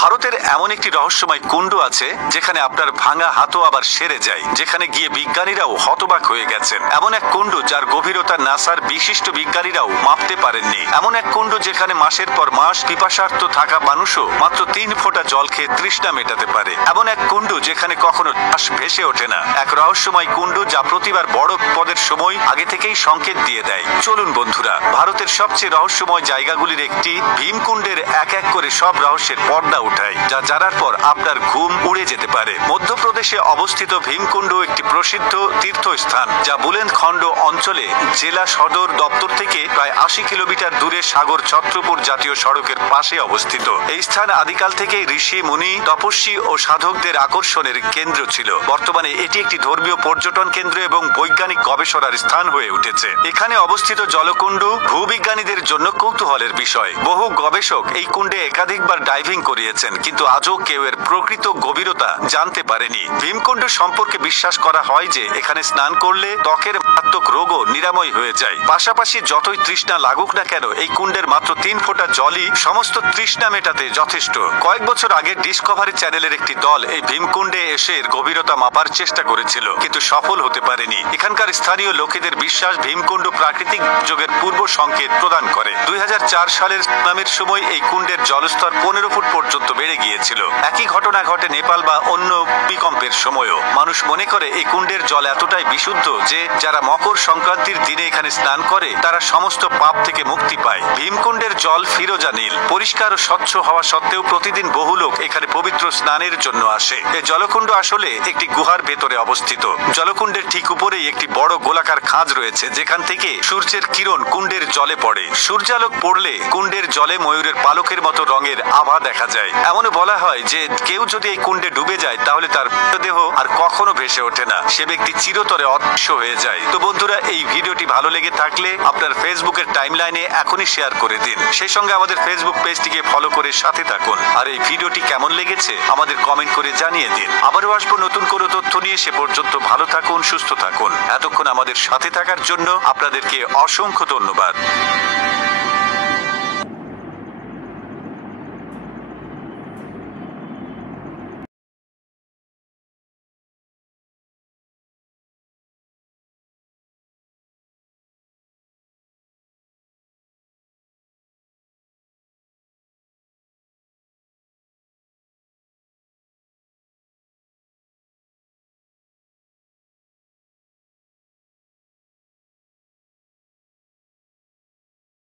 ভারতের এমন একটি রহস্যময় কুণ্ড আছে যেখানে আপনার ভাঙা হাতও আবার সেরে যায়, যেখানে গিয়ে বিজ্ঞানীরাও হতবাক হয়ে গেছেন। এমন এক কুণ্ড যার গভীরতা নাসার বিশিষ্ট বিজ্ঞানীরাও মাপতে পারেননি। এমন এক কুণ্ড যেখানে মাসের পর মাস পিপাসার্থ থাকা মানুষও মাত্র 3 ফোঁটা জল খেয়ে তৃষ্ণা মেটাতে পারে। এমন এক কুণ্ড যেখানে কখনো শ্বাস ভেসে ওঠে না। এক রহস্যময় কুণ্ড যা প্রতিবার বড় বিপদের সময় আগে থেকেই সংকেত দিয়ে দেয়। চলুন বন্ধুরা, ভারতের সবচেয়ে রহস্যময় জায়গাগুলির একটি ভীমকুণ্ডের এক এক করে সব রহস্যের পর্দা উঠায়, যা জানার পর আপনার ঘুম উড়ে যেতে পারে। মধ্যপ্রদেশে অবস্থিত ভীমকুণ্ড একটি প্রসিদ্ধ তীর্থস্থান, যা বুলেন্দখণ্ড অঞ্চলে জেলা সদর দপ্তর থেকে প্রায় 80 কিলোমিটার দূরে সাগর ছত্রপুর জাতীয় সড়কের পাশে অবস্থিত। এই স্থান আদিকাল থেকেই ঋষি, মুনি, তপস্বী ও সাধকদের আকর্ষণের কেন্দ্র ছিল। বর্তমানে এটি একটি ধর্মীয় পর্যটন কেন্দ্র এবং বৈজ্ঞানিক গবেষণার স্থান হয়ে উঠেছে। এখানে অবস্থিত জলকুণ্ড ভূবিজ্ঞানীদের জন্য কৌতূহলের বিষয়। বহু গবেষক এই কুণ্ডে একাধিকবার ডাইভিং করিয়েছেন, কিন্তু আজও কেউ এর প্রকৃত গভীরতা জানতে পারেনি। ভীমকুণ্ড সম্পর্কে বিশ্বাস করা হয় যে এখানে স্নান করলে ত্বকের মারাত্মক রোগও নিরাময় হয়ে যায়। পাশাপাশি যতই তৃষ্ণা লাগুক না কেন, এই কুণ্ডের মাত্র 3 ফোঁটা জলই সমস্ত তৃষ্ণা মেটাতে যথেষ্ট। কয়েক বছর আগে ডিসকভারি চ্যানেলের একটি দল এই ভীমকুণ্ডে এসে এর গভীরতা মাপার চেষ্টা করেছিল, কিন্তু সফল হতে পারেনি। এখানকার স্থানীয় লোকেদের বিশ্বাস ভীমকুণ্ড প্রাকৃতিক দুর্যোগের পূর্ব সংকেত প্রদান করে। 2004 সালের সুনামির সময় এই কুণ্ডের জলস্তর 15 ফুট পর্যন্ত বেড়ে গিয়েছিল। একই ঘটনা ঘটে নেপাল বা অন্য ভূমিকম্পের সময়ও। মানুষ মনে করে এই কুণ্ডের জল এতটাই বিশুদ্ধ যে যারা মকর সংক্রান্তির দিনে এখানে স্নান করে তারা সমস্ত পাপ থেকে মুক্তি পায়। ভীমকুণ্ডের জল ফিরোজা নীল, পরিষ্কার ও স্বচ্ছ হওয়া সত্ত্বেও প্রতিদিন বহু লোক এখানে পবিত্র স্নানের জন্য আসে। এই জলকুণ্ড আসলে একটি গুহার ভেতরে অবস্থিত। জলকুণ্ডের ঠিক উপরেই একটি বড় গোলাকার খাঁজ রয়েছে, যেখান থেকে সূর্যের কিরণ কুণ্ডের জলে পড়ে। সূর্যালোক পড়লে কুণ্ডের জলে ময়ূরের পালকের মতো রঙের আভা দেখা যায়। এমনও বলা হয় যে কেউ যদি এই কুণ্ডে ডুবে যায় তাহলে তার দেহ আর কখনো ভেসে ওঠে না, সে ব্যক্তি চিরতরে অদৃশ্য হয়ে যায়। তো বন্ধুরা, এই ভিডিওটি ভালো লেগে থাকলে আপনার ফেসবুকের টাইমলাইনে এখনই শেয়ার করে দিন। সেই সঙ্গে আমাদের ফেসবুক পেজটিকে ফলো করে সাথে থাকুন। আর এই ভিডিওটি কেমন লেগেছে আমাদের কমেন্ট করে জানিয়ে দিন। আবারও আসবো নতুন কোনো তথ্য নিয়ে। সে পর্যন্ত ভালো থাকুন, সুস্থ থাকুন। এতক্ষণ আমাদের সাথে থাকার জন্য আপনাদেরকে অসংখ্য ধন্যবাদ।